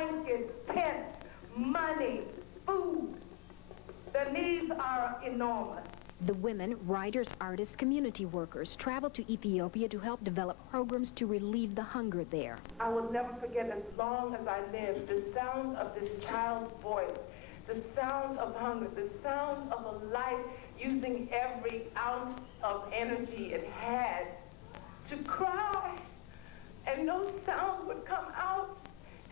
blankets, tents, money, food. The needs are enormous. The women, writers, artists, community workers traveled to Ethiopia to help develop programs to relieve the hunger there. I will never forget, as long as I live, the sound of this child's voice, the sound of hunger, the sound of a life using every ounce of energy it had to cry. And no sound would come out,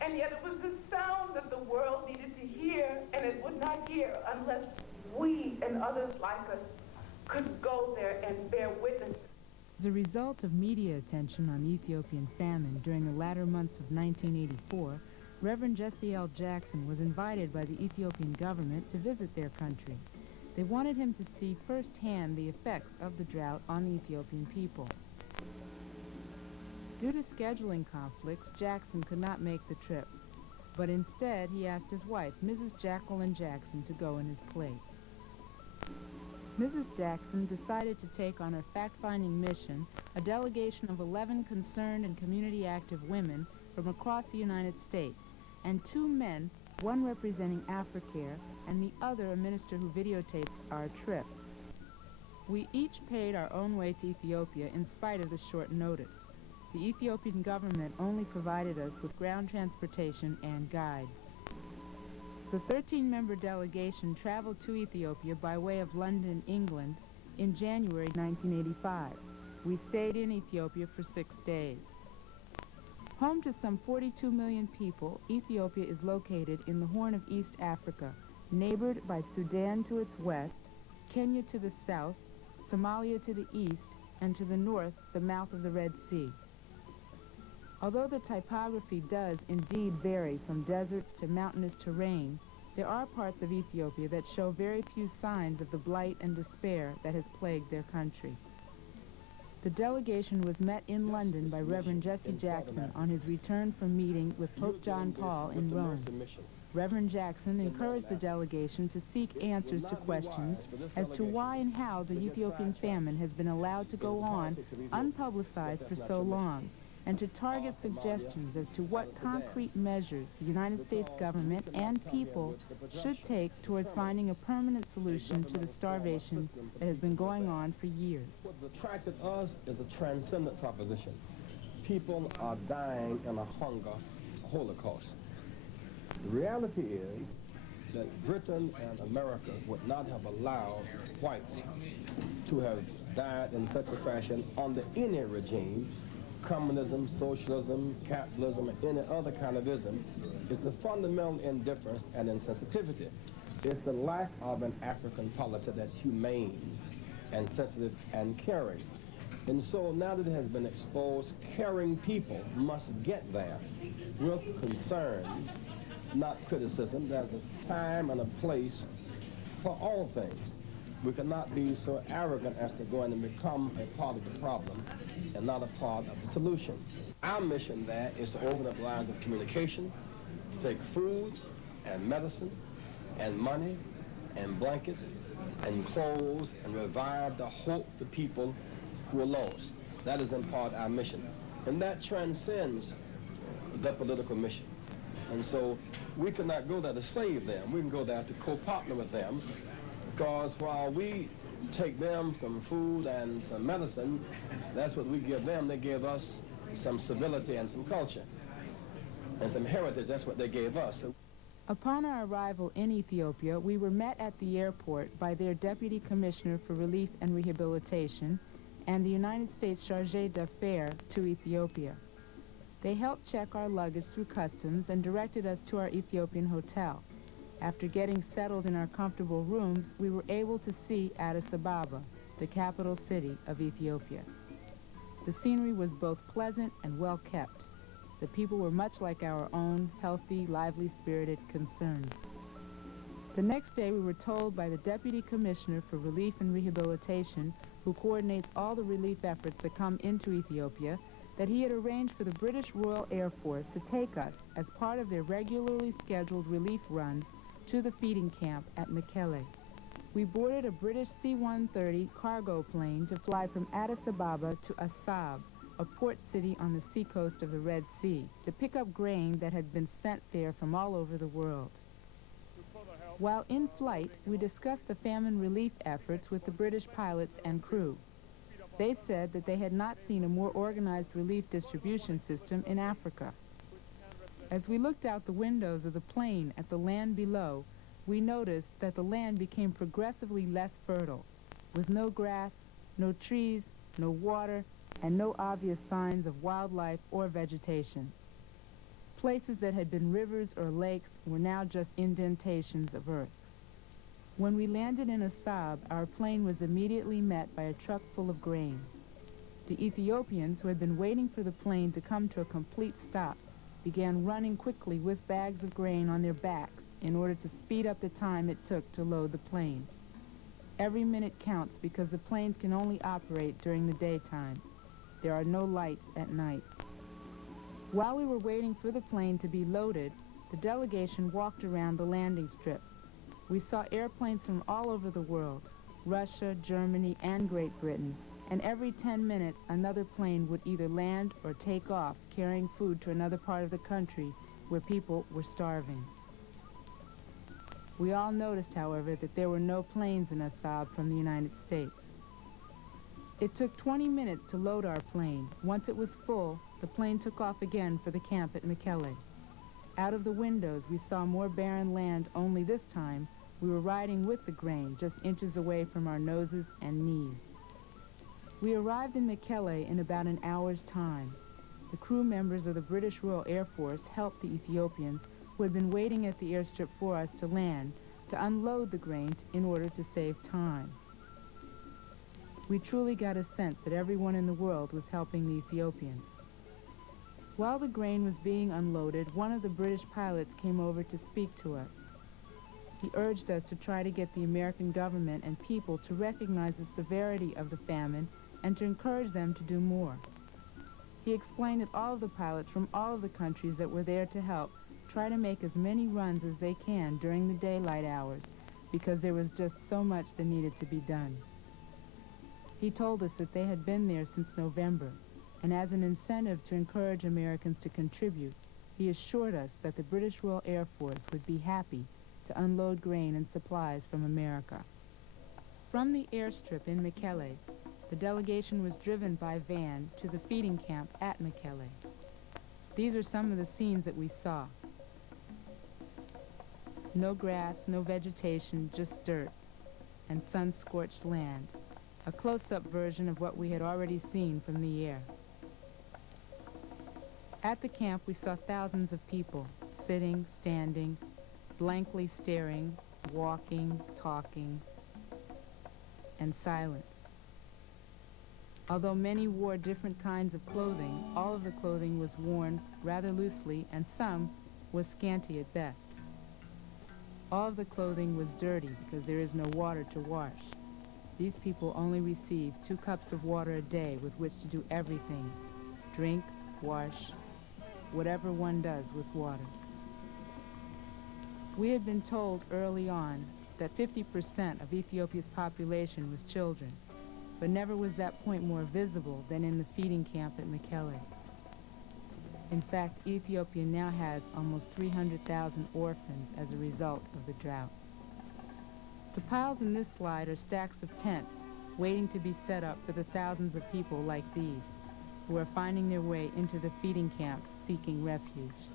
and yet it was the sound that the world needed to hear, and it would not hear unless we and others like us could go there and bear witness. As a result of media attention on the Ethiopian famine during the latter months of 1984, Reverend Jacqueline Jackson was invited by the Ethiopian government to visit their country. They wanted him to see firsthand the effects of the drought on the Ethiopian people. Due to scheduling conflicts, Jackson could not make the trip, but instead he asked his wife, Mrs. Jacqueline Jackson, to go in his place. Mrs. Jackson decided to take on her fact-finding mission a delegation of 11 concerned and community-active women from across the United States, and 2 men, one representing Africare and the other a minister who videotaped our trip. We each paid our own way to Ethiopia in spite of the short notice. The Ethiopian government only provided us with ground transportation and guides. The 13-member delegation traveled to Ethiopia by way of London, England, in January 1985. We stayed in Ethiopia for 6 days. Home to some 42 million people, Ethiopia is located in the Horn of East Africa, neighbored by Sudan to its west, Kenya to the south, Somalia to the east, and to the north, the mouth of the Red Sea. Although the typography does indeed vary from deserts to mountainous terrain, there are parts of Ethiopia that show very few signs of the blight and despair that has plagued their country. The delegation was met in London by Reverend Jesse Jackson on his return from meeting with Pope John Paul in Rome. Reverend Jackson encouraged the delegation to seek answers to questions as to why and how the Ethiopian famine has been allowed to go on unpublicized for so long, and to target suggestions as to what concrete measures the United States government and people should take towards finding a permanent solution to the starvation that has been going on for years. What attracted us is a transcendent proposition. People are dying in a hunger holocaust. The reality is that Britain and America would not have allowed whites to have died in such a fashion under any regime. Communism, socialism, capitalism, and any other kind of ism is the fundamental indifference and insensitivity. It's the lack of an African policy that's humane and sensitive and caring. And so now that it has been exposed, caring people must get there with concern, not criticism. There's a time and a place for all things. We cannot be so arrogant as to go in and become a part of the problem and not a part of the solution. Our mission there is to open up lines of communication, to take food and medicine and money and blankets and clothes and revive the hope for people who are lost. That is in part our mission. And that transcends the political mission. And so we cannot go there to save them. We can go there to co-partner with them, because while we take them some food and some medicine, that's what we give them. They gave us some civility and some culture and some heritage. That's what they gave us. Upon our arrival in Ethiopia, we were met at the airport by their Deputy Commissioner for Relief and Rehabilitation and the United States Chargé d'Affaires to Ethiopia. They helped check our luggage through customs and directed us to our Ethiopian hotel. After getting settled in our comfortable rooms, we were able to see Addis Ababa, the capital city of Ethiopia. The scenery was both pleasant and well kept. The people were much like our own, healthy, lively-spirited, concerned. The next day we were told by the Deputy Commissioner for Relief and Rehabilitation, who coordinates all the relief efforts that come into Ethiopia, that he had arranged for the British Royal Air Force to take us as part of their regularly scheduled relief runs to the feeding camp at Mekelle. We boarded a British C-130 cargo plane to fly from Addis Ababa to Assab, a port city on the seacoast of the Red Sea, to pick up grain that had been sent there from all over the world. While in flight, we discussed the famine relief efforts with the British pilots and crew. They said that they had not seen a more organized relief distribution system in Africa. As we looked out the windows of the plane at the land below, we noticed that the land became progressively less fertile, with no grass, no trees, no water, and no obvious signs of wildlife or vegetation. Places that had been rivers or lakes were now just indentations of earth. When we landed in Assab, our plane was immediately met by a truck full of grain. The Ethiopians, who had been waiting for the plane to come to a complete stop, began running quickly with bags of grain on their backs in order to speed up the time it took to load the plane. Every minute counts because the planes can only operate during the daytime. There are no lights at night. While we were waiting for the plane to be loaded, the delegation walked around the landing strip. We saw airplanes from all over the world, Russia, Germany, and Great Britain, and every 10 minutes another plane would either land or take off, carrying food to another part of the country where people were starving. We all noticed, however, that there were no planes in Assab from the United States. It took 20 minutes to load our plane. Once it was full, the plane took off again for the camp at Mekelle. Out of the windows, we saw more barren land, only this time we were riding with the grain, just inches away from our noses and knees. We arrived in Mekelle in about an hour's time. The crew members of the British Royal Air Force helped the Ethiopians, who had been waiting at the airstrip for us to land, to unload the grain in order to save time. We truly got a sense that everyone in the world was helping the Ethiopians. While the grain was being unloaded, one of the British pilots came over to speak to us. He urged us to try to get the American government and people to recognize the severity of the famine and to encourage them to do more. He explained that all of the pilots from all of the countries that were there to help try to make as many runs as they can during the daylight hours because there was just so much that needed to be done. He told us that they had been there since November, and as an incentive to encourage Americans to contribute, he assured us that the British Royal Air Force would be happy to unload grain and supplies from America. From the airstrip in Mekelle, the delegation was driven by van to the feeding camp at Mekelle. These are some of the scenes that we saw. No grass, no vegetation, just dirt and sun-scorched land, a close-up version of what we had already seen from the air. At the camp, we saw thousands of people, sitting, standing, blankly staring, walking, talking, and silence. Although many wore different kinds of clothing, all of the clothing was worn rather loosely, and some was scanty at best. All of the clothing was dirty because there is no water to wash. These people only receive 2 cups of water a day with which to do everything: drink, wash, whatever one does with water. We had been told early on that 50% of Ethiopia's population was children, but never was that point more visible than in the feeding camp at Mekelle. In fact, Ethiopia now has almost 300,000 orphans as a result of the drought. The piles in this slide are stacks of tents waiting to be set up for the thousands of people like these who are finding their way into the feeding camps seeking refuge.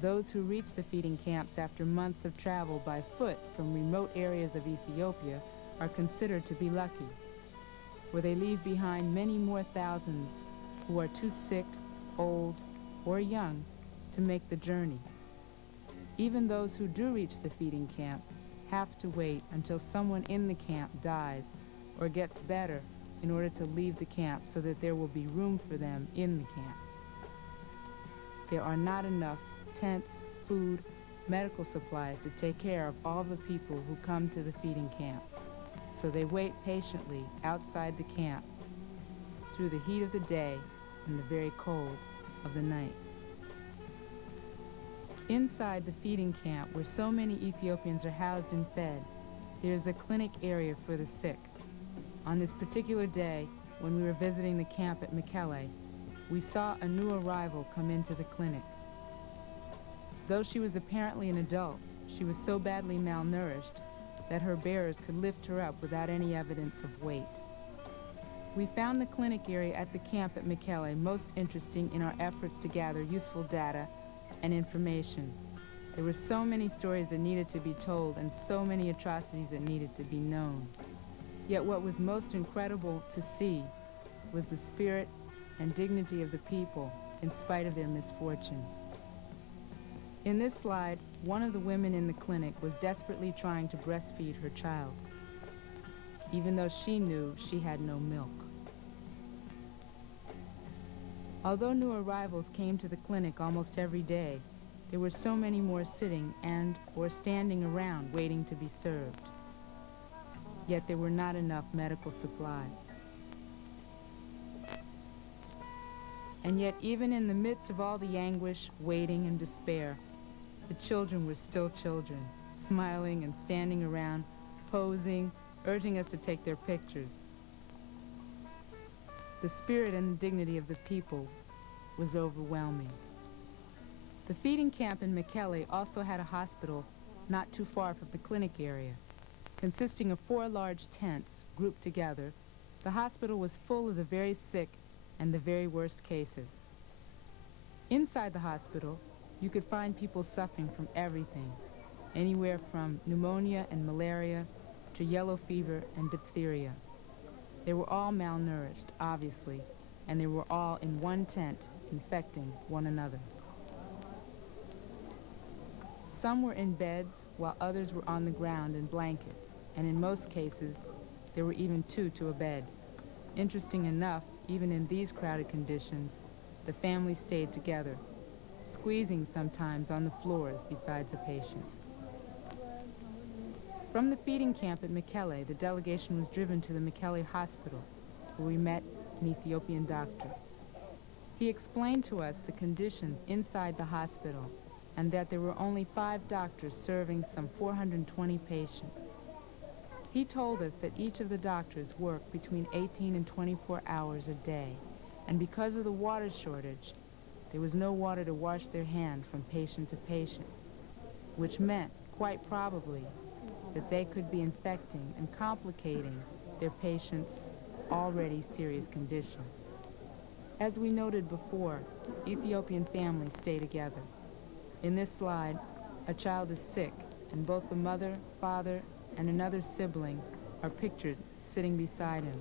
Those who reach the feeding camps after months of travel by foot from remote areas of Ethiopia are considered to be lucky, where they leave behind many more thousands who are too sick, old, or young to make the journey. Even those who do reach the feeding camp have to wait until someone in the camp dies or gets better in order to leave the camp so that there will be room for them in the camp. There are not enough tents, food, medical supplies to take care of all the people who come to the feeding camps. So they wait patiently outside the camp through the heat of the day and the very cold of the night. Inside the feeding camp, where so many Ethiopians are housed and fed, there is a clinic area for the sick. On this particular day, when we were visiting the camp at Mekelle, we saw a new arrival come into the clinic. Though she was apparently an adult, she was so badly malnourished that her bearers could lift her up without any evidence of weight. We found the clinic area at the camp at Mekelle most interesting in our efforts to gather useful data and information. There were so many stories that needed to be told and so many atrocities that needed to be known. Yet what was most incredible to see was the spirit and dignity of the people in spite of their misfortune. In this slide, one of the women in the clinic was desperately trying to breastfeed her child, even though she knew she had no milk. Although new arrivals came to the clinic almost every day, there were so many more sitting or standing around waiting to be served. Yet there were not enough medical supplies. And yet, even in the midst of all the anguish, waiting, and despair, the children were still children, smiling and standing around, posing, urging us to take their pictures. The spirit and the dignity of the people was overwhelming. The feeding camp in Mekelle also had a hospital not too far from the clinic area. Consisting of 4 large tents grouped together, the hospital was full of the very sick and the very worst cases. Inside the hospital, you could find people suffering from everything, anywhere from pneumonia and malaria to yellow fever and diphtheria. They were all malnourished, obviously, and they were all in one tent, infecting one another. Some were in beds, while others were on the ground in blankets, and in most cases, there were even 2 to a bed. Interesting enough, even in these crowded conditions, the family stayed together, squeezing sometimes on the floors besides the patients. From the feeding camp at Mekelle, the delegation was driven to the Mekelle hospital, where we met an Ethiopian doctor. He explained to us the conditions inside the hospital and that there were only 5 doctors serving some 420 patients. He told us that each of the doctors worked between 18 and 24 hours a day, and because of the water shortage, there was no water to wash their hands from patient to patient, which meant, quite probably, that they could be infecting and complicating their patients' already serious conditions. As we noted before, Ethiopian families stay together. In this slide, a child is sick, and both the mother, father, and another sibling are pictured sitting beside him.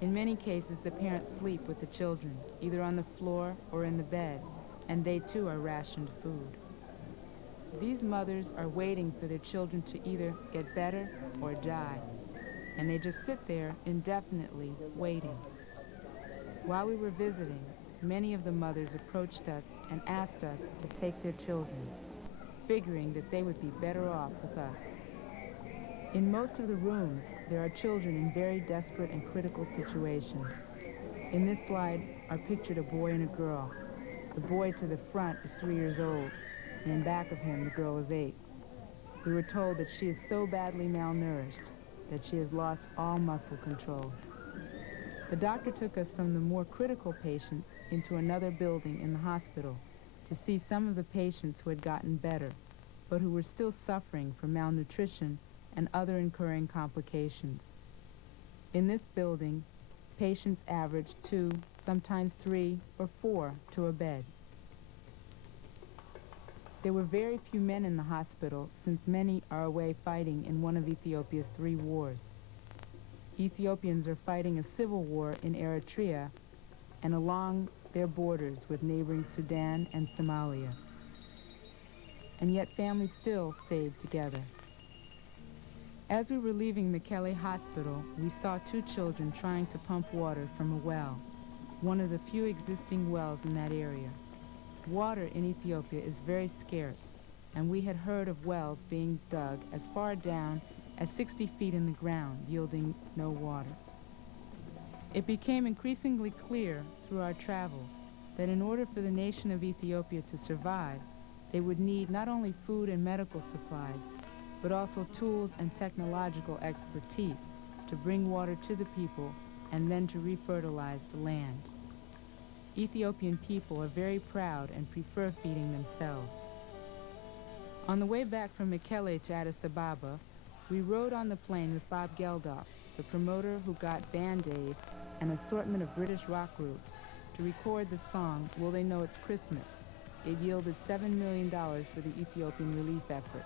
In many cases, the parents sleep with the children, either on the floor or in the bed, and they too are rationed food. These mothers are waiting for their children to either get better or die, and they just sit there indefinitely waiting. While we were visiting, many of the mothers approached us and asked us to take their children, figuring that they would be better off with us. In most of the rooms, there are children in very desperate and critical situations. In this slide are pictured a boy and a girl. The boy to the front is 3 years old, and in back of him, the girl is 8. We were told that she is so badly malnourished that she has lost all muscle control. The doctor took us from the more critical patients into another building in the hospital to see some of the patients who had gotten better, but who were still suffering from malnutrition and other incurring complications. In this building, patients averaged 2, sometimes 3 or 4 to a bed. There were very few men in the hospital, since many are away fighting in one of Ethiopia's 3 wars. Ethiopians are fighting a civil war in Eritrea and along their borders with neighboring Sudan and Somalia. And yet families still stayed together. As we were leaving Mekelle Hospital, we saw 2 children trying to pump water from a well, one of the few existing wells in that area. Water in Ethiopia is very scarce, and we had heard of wells being dug as far down as 60 feet in the ground, yielding no water. It became increasingly clear through our travels that in order for the nation of Ethiopia to survive, they would need not only food and medical supplies, but also tools and technological expertise to bring water to the people and then to refertilize the land. Ethiopian people are very proud and prefer feeding themselves. On the way back from Mekelle to Addis Ababa, we rode on the plane with Bob Geldof, the promoter who got Band Aid, an assortment of British rock groups, to record the song Will They Know It's Christmas. It yielded $7 million for the Ethiopian relief effort.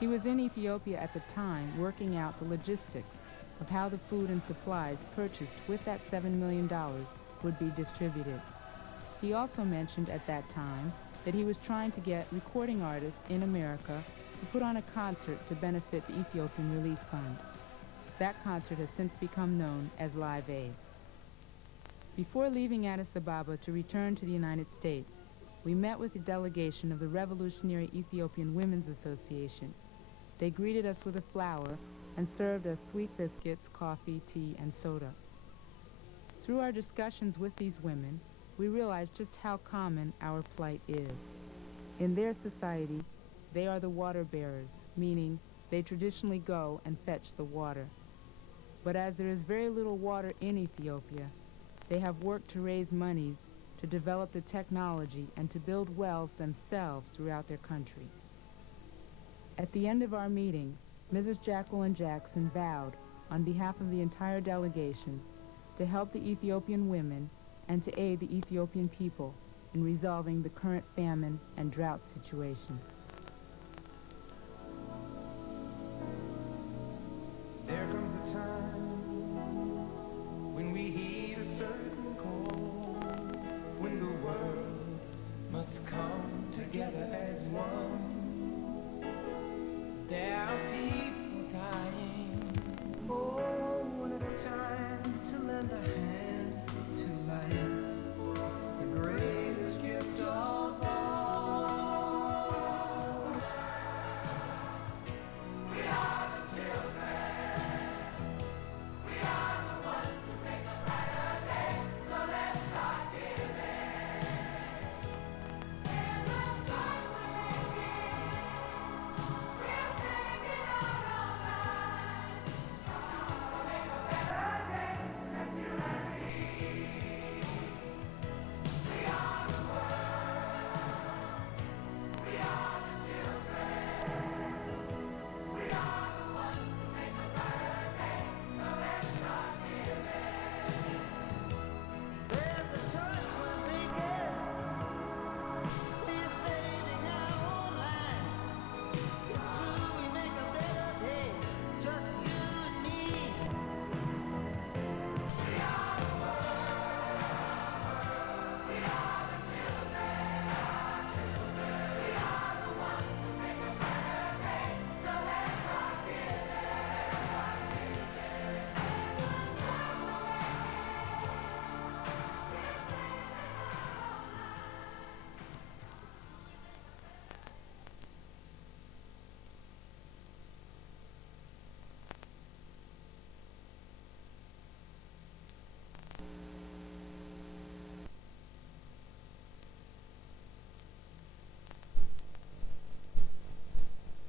He was in Ethiopia at the time working out the logistics of how the food and supplies purchased with that $7 million would be distributed. He also mentioned at that time that he was trying to get recording artists in America to put on a concert to benefit the Ethiopian Relief Fund. That concert has since become known as Live Aid. Before leaving Addis Ababa to return to the United States, we met with the delegation of the Revolutionary Ethiopian Women's Association. They greeted us with a flower and served us sweet biscuits, coffee, tea, and soda. Through our discussions with these women, we realized just how common our plight is. In their society, they are the water bearers, meaning they traditionally go and fetch the water. But as there is very little water in Ethiopia, they have worked to raise monies to develop the technology and to build wells themselves throughout their country. At the end of our meeting, Mrs. Jacqueline Jackson vowed, on behalf of the entire delegation, to help the Ethiopian women and to aid the Ethiopian people in resolving the current famine and drought situation.